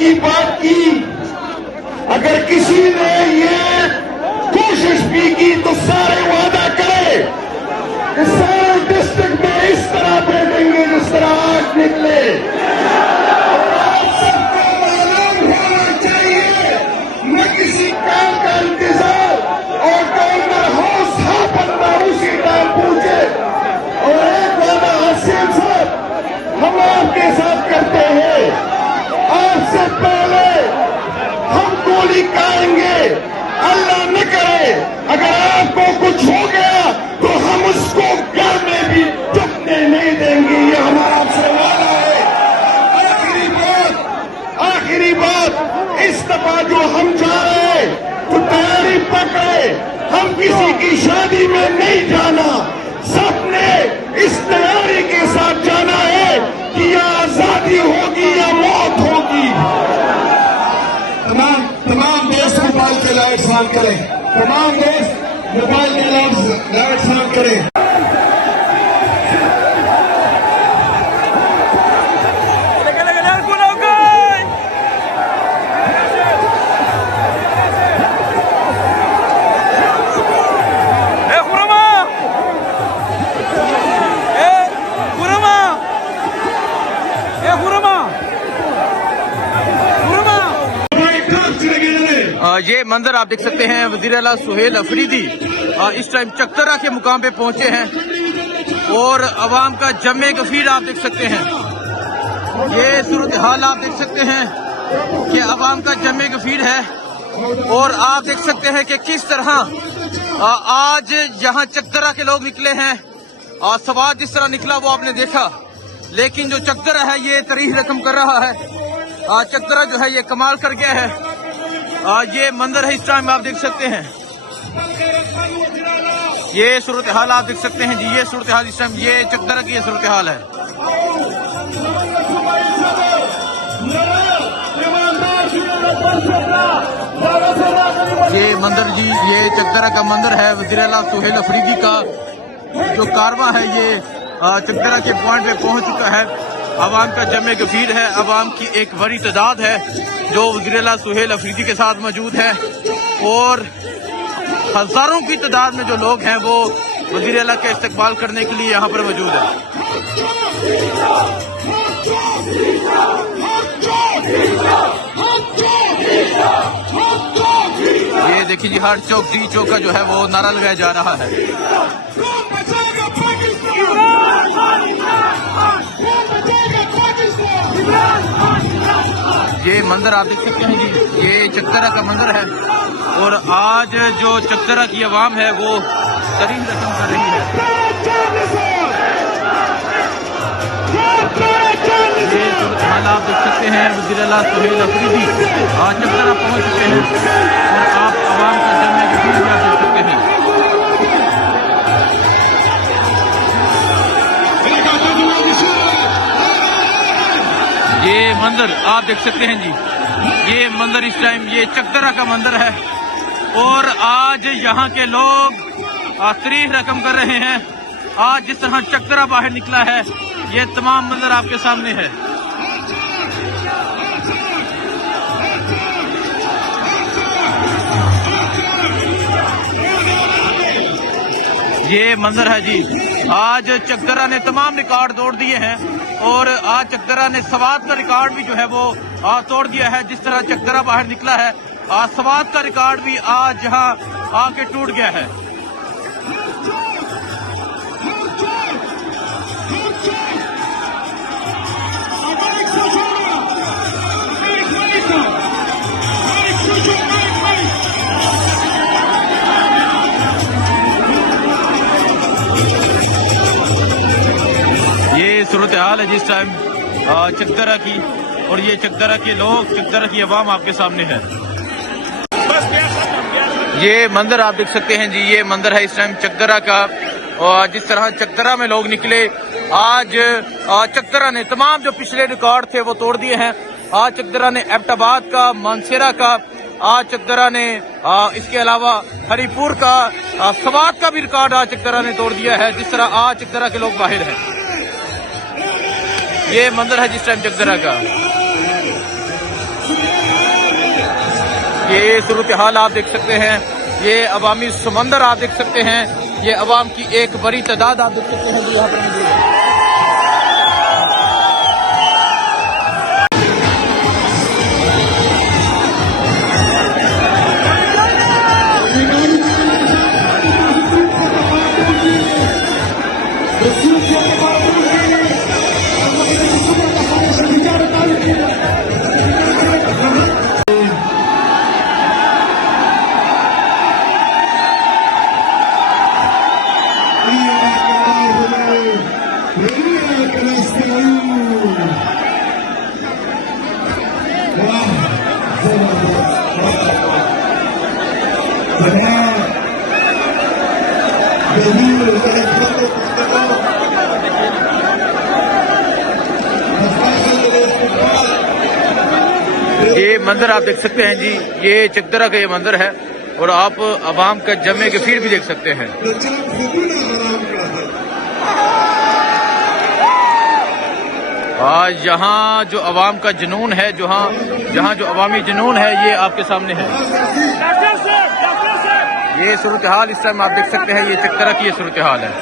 की बात की। अगर किसी ने ये कोशिश भी की तो सारे वादा करे कि सारे डिस्ट्रिक्ट में इस तरह बैठेंगे जिस तरह आज निकले। आप सबको मालूम होना चाहिए न किसी काम का इंतजार, और गवर्नर हाउस हाँ बंदा उसी टाइम पूछे। और एक वादा आसिम साहब हम आपके साथ करते हैं, आपसे पहले हम गोली खाएंगे, अल्लाह न करे अगर आपको कुछ हो गया तो हम उसको घर में भी चुपने नहीं देंगे। ये हमारा आपसे वादा है। आखिरी बात, इस दफा जो हम जा रहे हैं तो तैयारी पकड़े। हम किसी की शादी में नहीं जाना, सबने इस तैयारी के साथ जाना है कि या आजादी होगी या मौत होगी। तमाम देश मोबाइल के लाइट्स ऑन करें। तमाम देश मोबाइल के लाइट्स ऑन करें। ये मंजर आप देख सकते हैं, वज़ीर आला सुहेल अफरीदी इस टाइम चकतरा के मुकाम पे पहुंचे हैं और अवाम का जमे गफीर आप देख सकते हैं। ये सूरत हाल आप देख सकते हैं कि अवाम का जमे गफीर है और आप देख सकते हैं कि किस तरह आज यहाँ चकतरा के लोग निकले हैं। सवाद जिस तरह निकला वो आपने देखा, लेकिन जो चकतरा है ये तरीह रकम कर रहा है। चकतरा जो है ये कमाल कर गया है। ये मंजर है इस टाइम आप देख सकते हैं। ये सूरत हाल आप देख सकते हैं जी, ये सूरत हाल इस टाइम ये चकतरा की ये सूरत हाल है। ये मंजर जी, ये चकतरा का मंजर है। वज़ीर आला सुहेल अफरीदी का जो कारवां है ये चकतरा के पॉइंट पे पहुंच चुका है। अवाम का जमे गफीर है, अवाम की एक बड़ी तादाद है जो वज़ीर आला सुहेल अफरीदी के साथ मौजूद है और हजारों की तादाद में जो लोग हैं वो वज़ीर आला का इस्तकबाल करने के लिए यहाँ पर मौजूद है। ये देखिए जी, हर चौक डी चौक का जो है वो नारा लगाया जा रहा है। ये मंजर आप देख सकते हैं जी, ये चकतरा का मंजर है और आज जो चकतरा की आवाम है वो तरीन रकम कर रही है। ये हाल आप देख सकते हैं, वज़ीर आला सुहेल अफरीदी चकतरा पहुंच चुके हैं और आप आवाम का जमे गफीर भी आप देख सकते हैं। ये मंजर आप देख सकते हैं जी, ये मंजर इस टाइम ये चकतरा का मंजर है और आज यहाँ के लोग तरीह रकम कर रहे हैं। आज जिस तरह चकतरा बाहर निकला है ये तमाम मंजर आपके सामने है। ये मंजर है जी, आज चकतरा ने तमाम रिकॉर्ड तोड़ दिए हैं और आज चकतरा ने सवाद का रिकॉर्ड भी जो है वो तोड़ दिया है। जिस तरह चकतरा बाहर निकला है सवाद का रिकॉर्ड भी आज यहाँ आके टूट गया है। ये सूरत हाल है जिस टाइम चकतरा की और ये चकतरा के लोग, चकतरा की आवाम आपके सामने है। ये मंदिर आप देख सकते हैं जी, ये मंदिर है इस टाइम चकतरा का और जिस तरह चकतरा में लोग निकले आज चकतरा ने तमाम जो पिछले रिकॉर्ड थे वो तोड़ दिए हैं। आज चकतरा ने एबटाबाद का, मानसेरा का, आज चकतरा ने इसके अलावा हरिपुर का, सवात का भी रिकॉर्ड आज चकतरा ने तोड़ दिया है। जिस तरह आज चकतरा के लोग बाहर हैं, ये मंदिर है जिस टाइम चकतरा का। ये सूरत हाल आप देख सकते हैं, ये अवामी समंदर आप देख सकते हैं, ये अवाम की एक बड़ी तादाद आप देख सकते हैं जो यहाँ पर मौजूद है। ये मंजर आप देख सकते हैं जी, ये चकदरा का ये मंजर है और आप अवाम का जमे कसीर भी देख सकते हैं। आज यहाँ जो अवाम का जुनून है, जहाँ जो अवामी जुनून है, ये आपके सामने है। ये सूरत हाल इस टाइम आप देख सकते हैं, ये चकदरा की ये सूरत हाल है।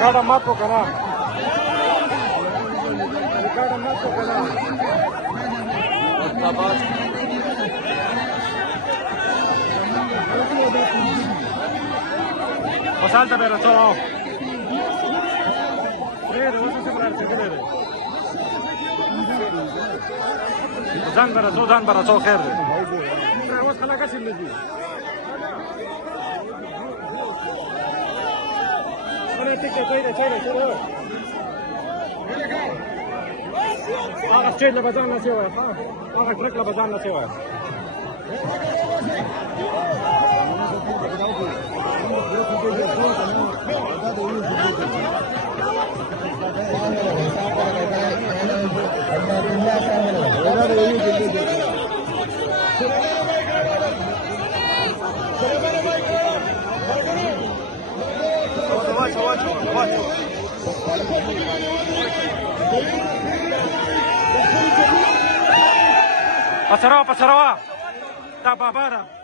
Cada mato canal. Cada mato canal. Salta pero solo. Vas a separarse, Zan para so khair. Awas khala ka sinni. Ana tikka chayra. Aga stage la bajana sewa hai. Aga track la bajana sewa hai. Pasará. Está para.